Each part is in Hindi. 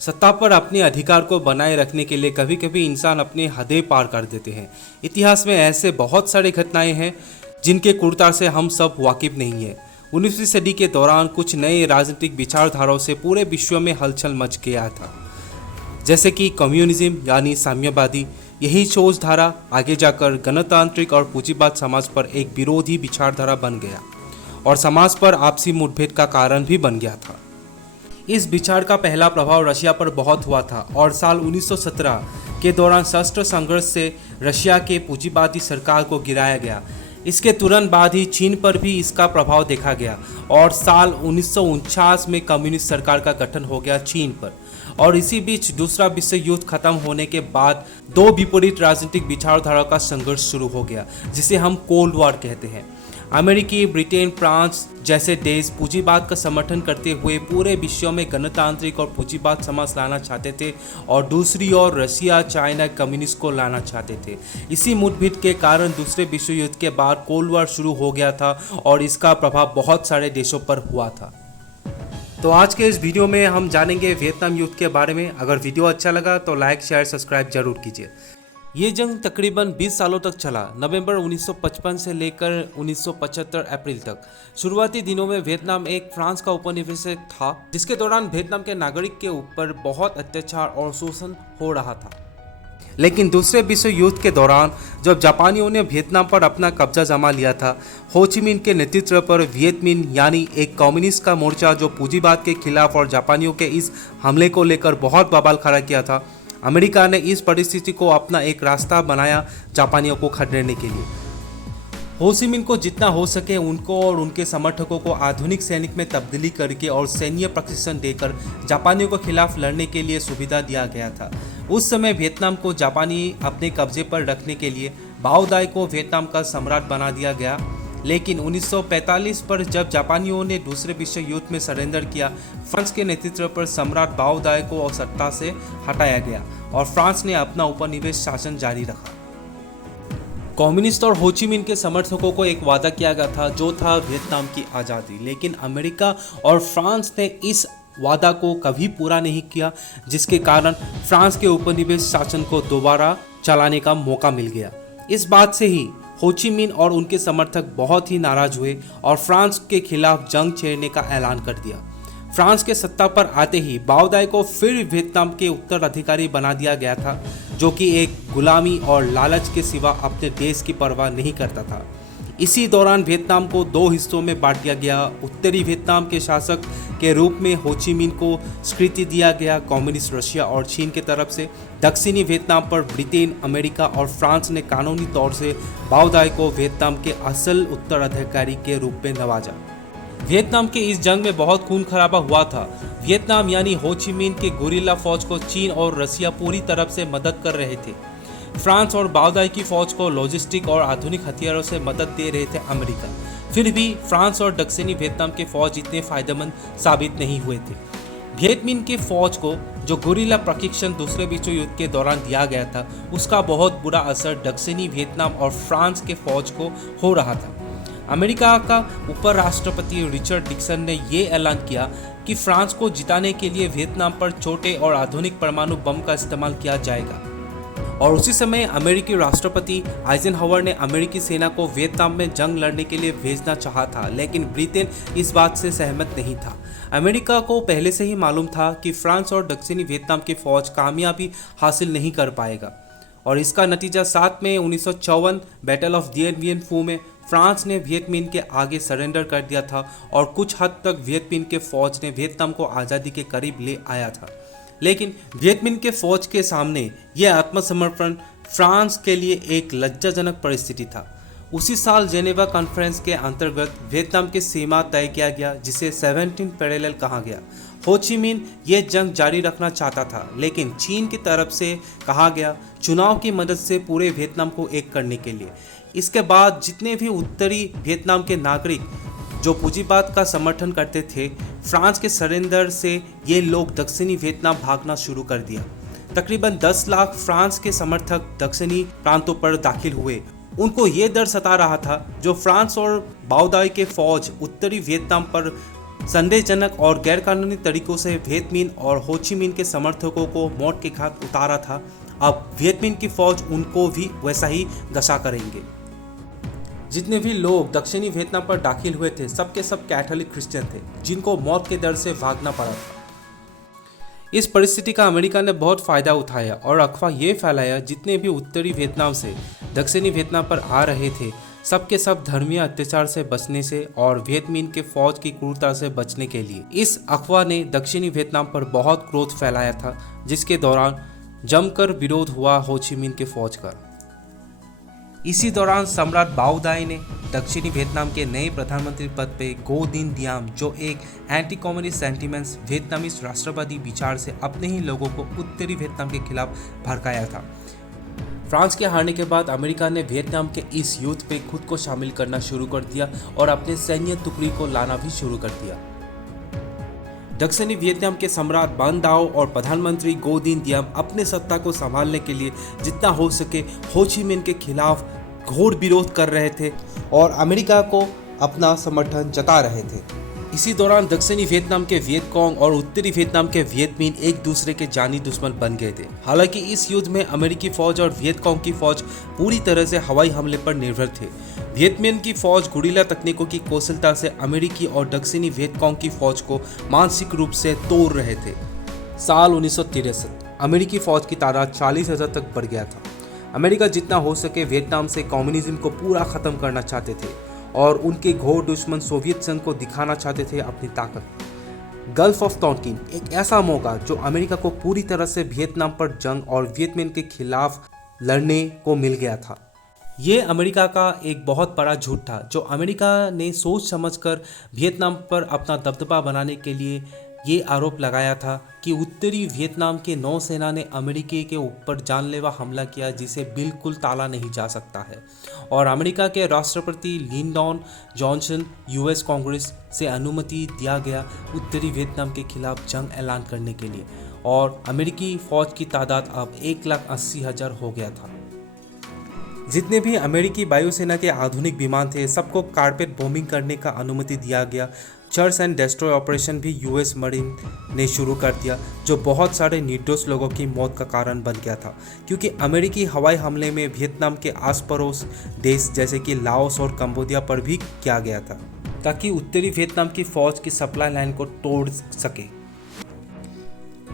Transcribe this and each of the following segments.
सत्ता पर अपने अधिकार को बनाए रखने के लिए कभी कभी इंसान अपने हदें पार कर देते हैं। इतिहास में ऐसे बहुत सारे घटनाएं हैं जिनके क्रूरता से हम सब वाकिफ नहीं हैं। 19वीं सदी के दौरान कुछ नए राजनीतिक विचारधाराओं से पूरे विश्व में हलचल मच गया था, जैसे कि कम्युनिज्म यानी साम्यवादी। यही सोच धारा आगे जाकर गणतांत्रिक और पूंजीवाद समाज पर एक विरोधी विचारधारा बन गया और समाज पर आपसी मुठभेड़ का कारण भी बन गया था। इस विचार का पहला प्रभाव रशिया पर बहुत हुआ था और साल 1917 के दौरान सशस्त्र संघर्ष से रशिया के पूंजीवादी सरकार को गिराया गया। इसके तुरंत बाद ही चीन पर भी इसका प्रभाव देखा गया और साल 1949 में कम्युनिस्ट सरकार का गठन हो गया चीन पर। और इसी बीच दूसरा विश्व युद्ध खत्म होने के बाद दो विपरीत राजनीतिक विचारधारा का संघर्ष शुरू हो गया, जिसे हम कोल्ड वॉर कहते हैं। अमेरिकी, ब्रिटेन, फ्रांस जैसे देश पूंजीवाद का समर्थन करते हुए पूरे विश्व में गणतांत्रिक और पूंजीवाद समाज लाना चाहते थे और दूसरी ओर रशिया, चाइना कम्युनिस्ट को लाना चाहते थे। इसी मुठभेड़ के कारण दूसरे विश्व युद्ध के बाद कोल्ड वॉर शुरू हो गया था और इसका प्रभाव बहुत सारे देशों पर हुआ था। तो आज के इस वीडियो में हम जानेंगे वियतनाम युद्ध के बारे में। अगर वीडियो अच्छा लगा तो लाइक, शेयर, सब्सक्राइब जरूर कीजिए। ये जंग तकरीबन 20 सालों तक चला, नवंबर 1955 से लेकर 1975 अप्रैल तक। शुरुआती दिनों में वियतनाम एक फ्रांस का उपनिवेश था, जिसके दौरान वियतनाम के नागरिक के ऊपर बहुत अत्याचार और शोषण हो रहा था। लेकिन दूसरे विश्व युद्ध के दौरान जब जापानियों ने वियतनाम पर अपना कब्जा जमा लिया था, हो ची मिन्ह के नेतृत्व पर वियत मिन्ह यानी एक कम्युनिस्ट का मोर्चा जो पूंजीवाद के खिलाफ और जापानियों के इस हमले को लेकर बहुत बवाल खड़ा किया था, अमेरिका ने इस परिस्थिति को अपना एक रास्ता बनाया जापानियों को खदेड़ने के लिए। हो ची मिन्ह को जितना हो सके उनको और उनके समर्थकों को आधुनिक सैनिक में तब्दीली करके और सैन्य प्रशिक्षण देकर जापानियों के खिलाफ लड़ने के लिए सुविधा दिया गया था। उस समय वियतनाम को जापानी अपने कब्जे पर रखने के लिए बाओ दाई को वियतनाम का सम्राट बना दिया गया। लेकिन 1945 पर जब जापानियों ने दूसरे विश्व युद्ध में सरेंडर किया, फ्रांस के नेतृत्व पर सम्राट बाओ दाई को सत्ता से हटाया गया और फ्रांस ने अपना उपनिवेश शासन जारी रखा। कम्युनिस्ट और हो ची मिन्ह के समर्थकों को एक वादा किया गया था, जो था वियतनाम की आज़ादी। लेकिन अमेरिका और फ्रांस ने इस वादा को कभी पूरा नहीं किया, जिसके कारण फ्रांस के उपनिवेश शासन को दोबारा चलाने का मौका मिल गया। इस बात से ही हो ची मिन्ह और उनके समर्थक बहुत ही नाराज हुए और फ्रांस के खिलाफ जंग छेड़ने का ऐलान कर दिया। फ्रांस के सत्ता पर आते ही बाओ दाई को फिर वियतनाम के उत्तराधिकारी बना दिया गया था, जो कि एक गुलामी और लालच के सिवा अपने देश की परवाह नहीं करता था। इसी दौरान वियतनाम को दो हिस्सों में बांट दिया गया। उत्तरी वियतनाम के शासक के रूप में हो ची मिन्ह को स्वीकृति दिया गया कम्युनिस्ट रशिया और चीन की तरफ से। दक्षिणी वियतनाम पर ब्रिटेन, अमेरिका और फ्रांस ने कानूनी तौर से बाओ दाई को वियतनाम के असल उत्तराधिकारी के रूप में नवाजा। वियतनाम के इस जंग में बहुत खून खराबा हुआ था। वियतनाम यानी हो ची मिन्ह के गुरिल्ला फौज को चीन और रशिया पूरी तरफ से मदद कर रहे थे। फ्रांस और बाओ दाई की फौज को लॉजिस्टिक और आधुनिक हथियारों से मदद दे रहे थे अमेरिका। फिर भी फ्रांस और दक्षिणी वियतनाम के फौज इतने फायदेमंद साबित नहीं हुए थे। वियत मिन्ह के फौज को जो गुरिल्ला प्रशिक्षण दूसरे विश्व युद्ध के दौरान दिया गया था, उसका बहुत बुरा असर दक्षिणी वियतनाम और फ्रांस के फौज को हो रहा था। अमेरिका का उपराष्ट्रपति रिचर्ड निक्सन ने ये ऐलान किया कि फ्रांस को जिताने के लिए वियतनाम पर छोटे और आधुनिक परमाणु बम का इस्तेमाल किया जाएगा। और उसी समय अमेरिकी राष्ट्रपति आइजनहावर ने अमेरिकी सेना को वियतनाम में जंग लड़ने के लिए भेजना चाहा था, लेकिन ब्रिटेन इस बात से सहमत नहीं था। अमेरिका को पहले से ही मालूम था कि फ्रांस और दक्षिणी वियतनाम की फौज कामयाबी हासिल नहीं कर पाएगा और इसका नतीजा 7 मई 1954 बैटल ऑफ दिएन वियन फू में फ्रांस ने वियत मिन्ह के आगे सरेंडर कर दिया था और कुछ हद तक वियत मिन्ह के फौज ने वियतनाम को आज़ादी के करीब ले आया था। लेकिन वियत मिन्ह के फौज के सामने यह आत्मसमर्पण फ्रांस के लिए एक लज्जाजनक परिस्थिति था। उसी साल जेनेवा कॉन्फ्रेंस के अंतर्गत वियतनाम की सीमा तय किया गया, जिसे 17 पैरेलल कहा गया। हो ची मिन्ह ये जंग जारी रखना चाहता था, लेकिन चीन की तरफ से कहा गया चुनाव की मदद से पूरे वियतनाम को एक करने के लिए। इसके बाद जितने भी उत्तरी वियतनाम के नागरिक जो पूंजीवाद का समर्थन करते थे, फ्रांस के सरेंडर से ये लोग दक्षिणी वियतनाम भागना शुरू कर दिया। तकरीबन 10 लाख फ्रांस के समर्थक दक्षिणी प्रांतों पर दाखिल हुए। उनको ये डर सता रहा था जो फ्रांस और बाओ दाई के फौज उत्तरी वियतनाम पर संदेहजनक और गैरकानूनी तरीकों से वियत मिन्ह और हो ची मिन्ह के समर्थकों को मौत के घाट उतारा था, अब वियत मिन्ह की फौज उनको भी वैसा ही दशा करेंगे। जितने भी लोग दक्षिणी वियतनाम पर दाखिल हुए थे सबके सब कैथोलिक क्रिश्चियन थे, जिनको मौत के डर से भागना पड़ा था। इस परिस्थिति का अमेरिका ने बहुत फायदा उठाया और अफवाह ये फैलाया जितने भी उत्तरी वियतनाम से दक्षिणी वियतनाम पर आ रहे थे सबके सब धर्मीय अत्याचार से बचने से और वियत मिन्ह के फौज की क्रूरता से बचने के लिए। इस अफवाह ने दक्षिणी वियतनाम पर बहुत क्रोध फैलाया था, जिसके दौरान जमकर विरोध हुआ हो ची मिन्ह के फौज का। इसी दौरान सम्राट बाओ दाई ने दक्षिणी वियतनाम के नए प्रधानमंत्री पद पे गो दिन दियाम, जो एक एंटी कम्युनिस्ट सेंटिमेंट्स वियतनामीज राष्ट्रवादी विचार से अपने ही लोगों को उत्तरी वियतनाम के खिलाफ भड़काया था। फ्रांस के हारने के बाद अमेरिका ने वियतनाम के इस युद्ध पे खुद को शामिल करना शुरू कर दिया और अपने सैन्य टुकड़ी को लाना भी शुरू कर दिया। दक्षिणी वियतनाम के सम्राट बान दाओ और प्रधानमंत्री गो दिन दियाम अपने सत्ता को संभालने के लिए जितना हो सके हो ची मिन्ह के खिलाफ घोर विरोध कर रहे थे और अमेरिका को अपना समर्थन जता रहे थे। इसी दौरान दक्षिणी वियतनाम के वियतकॉन्ग और उत्तरी वियतनाम के वियत मिन्ह एक दूसरे के जानी दुश्मन बन गए थे। हालांकि इस युद्ध में अमेरिकी फौज और वियतकॉन्ग की फौज पूरी तरह से हवाई हमले पर निर्भर थे। वियत मिन्ह की फौज गुरिल्ला तकनीकों की कौशलता से अमेरिकी और दक्षिणी वियतकॉन्ग की फौज को मानसिक रूप से तोड़ रहे थे। साल 1963 अमेरिकी फौज की तादाद 40,000 तक बढ़ गया था। अमेरिका जितना हो सके वियतनाम से कम्युनिज्म को पूरा खत्म करना चाहते थे और उनके घोर दुश्मन सोवियत संघ को दिखाना चाहते थे अपनी ताकत। गल्फ ऑफ टॉन्किन एक ऐसा मौका जो अमेरिका को पूरी तरह से वियतनाम पर जंग और वियत मिन्ह के खिलाफ लड़ने को मिल गया था। ये अमेरिका का एक बहुत बड़ा झूठ था जो अमेरिका ने सोच समझकर वियतनाम पर अपना दबदबा बनाने के लिए ये आरोप लगाया था कि उत्तरी वियतनाम के नौसेना ने अमेरिका के ऊपर जानलेवा हमला किया जिसे बिल्कुल टाला नहीं जा सकता है, और अमेरिका के राष्ट्रपति लिंडन जॉनसन यूएस कांग्रेस से अनुमति दिया गया उत्तरी वियतनाम के खिलाफ जंग ऐलान करने के लिए, और अमेरिकी फौज की तादाद अब 1,80,000 हो गया था। जितने भी अमेरिकी वायुसेना के आधुनिक विमान थे सबको कारपेट बॉम्बिंग करने का अनुमति दिया गया। सर्च एंड डिस्ट्रॉय ऑपरेशन भी यूएस मरीन ने शुरू कर दिया, जो बहुत सारे निर्दोष लोगों की मौत का कारण बन गया था, क्योंकि अमेरिकी हवाई हमले में वियतनाम के आस पड़ोस देश जैसे कि लाओस और कंबोडिया पर भी किया गया था, ताकि उत्तरी वियतनाम की फौज की सप्लाई लाइन को तोड़ सके।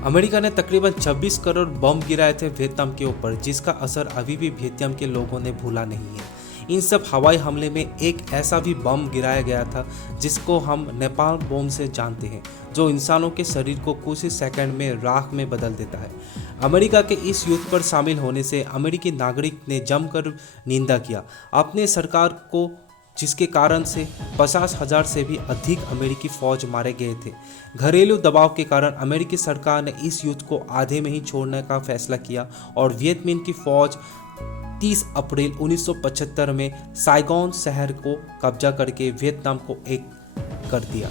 अमेरिका ने तकरीबन 26 करोड़ बम गिराए थे वियतनाम के ऊपर, जिसका असर अभी भी वियतनाम के लोगों ने भूला नहीं है। इन सब हवाई हमले में एक ऐसा भी बम गिराया गया था जिसको हम नेपाल बम से जानते हैं, जो इंसानों के शरीर को कुछ ही सेकंड में राख में बदल देता है। अमेरिका के इस युद्ध पर शामिल होने से अमेरिकी नागरिक ने जमकर निंदा किया अपने सरकार को, जिसके कारण से 50,000 से भी अधिक अमेरिकी फौज मारे गए थे। घरेलू दबाव के कारण अमेरिकी सरकार ने इस युद्ध को आधे में ही छोड़ने का फैसला किया और वियत मिन्ह की फौज 30 अप्रैल 1975 में साइगोन शहर को कब्जा करके वियतनाम को एक कर दिया।